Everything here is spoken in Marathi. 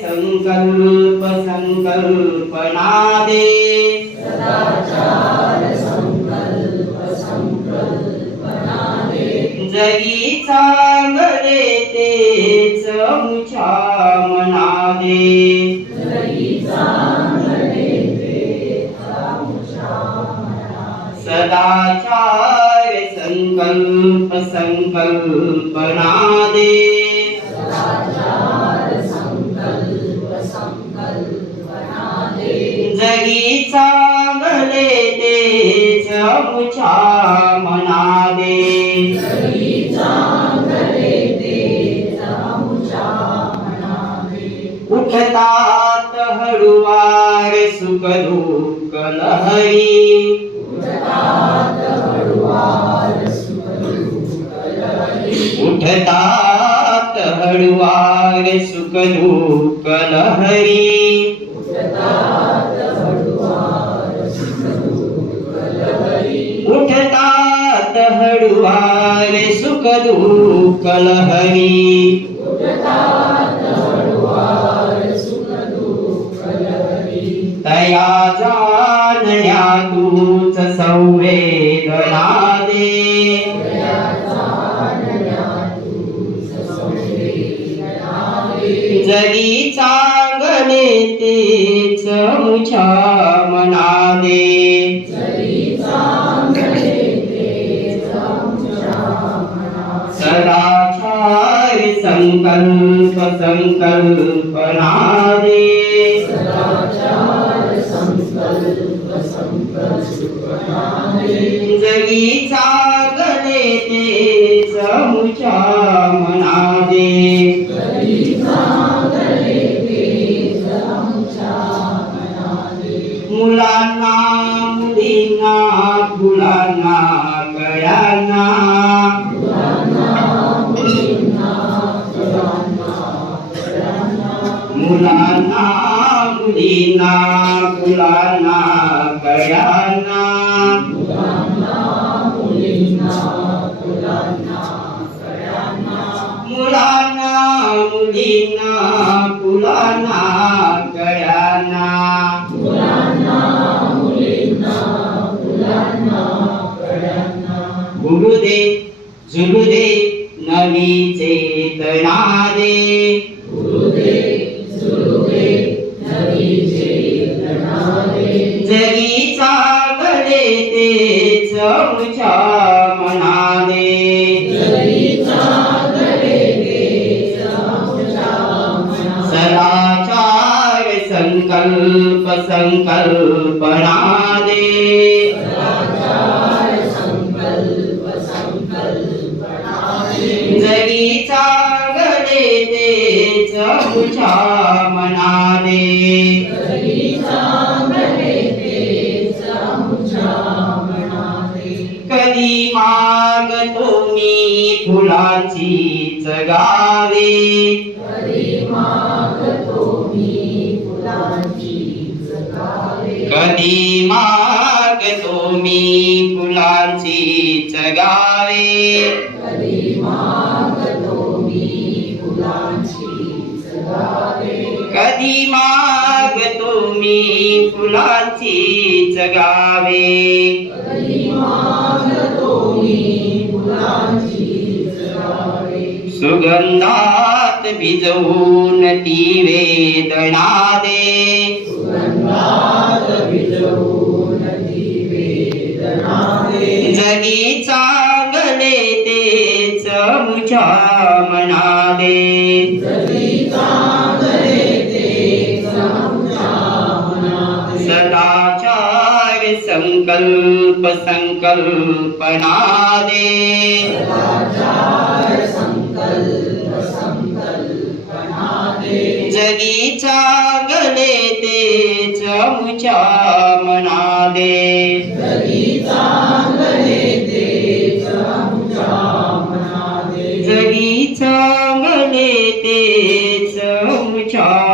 संकल्प संकल्पना दे जगी चांगले तेच मुछा मना दे सदाचार संकल्प संकल्पना दे सांगले चांगले तेच मुछा मना दे उठतात हळुवार सुख दुःख लहरी. उठतात हळुवार सुख दुःख लहरी. दुःख तया जाणल्या तूच संवेदना दे जरी चांगले तेच मुछा मना संकल्प संकल्प नारे दे जगी चांगले तेच मुछा मना मुलांना मुलींना मुलांना मुलींना फुलांना कळ्यांना. मुलांना मुलींना फुलांना कळ्यांना. गुरुदे झुलुदे नवी चेतना दे जगी चांगले तेच मुछा मना दे सदाचार संकल्प संकल्पना दे जगी चांगले तेच मुछा मना फुलाची गावे. कधी मागतो मी फुलांची गावे. कधी मागतो मी फुलांची गावे. सुगंधात भिजवून ती वेदना दे. जगी चांगले तेच मुछा मना दे. सदाचार संकल्प संकल्पना दे. जगी चांगले तेच मुछा मना दे जगी चांगले तेच मुछा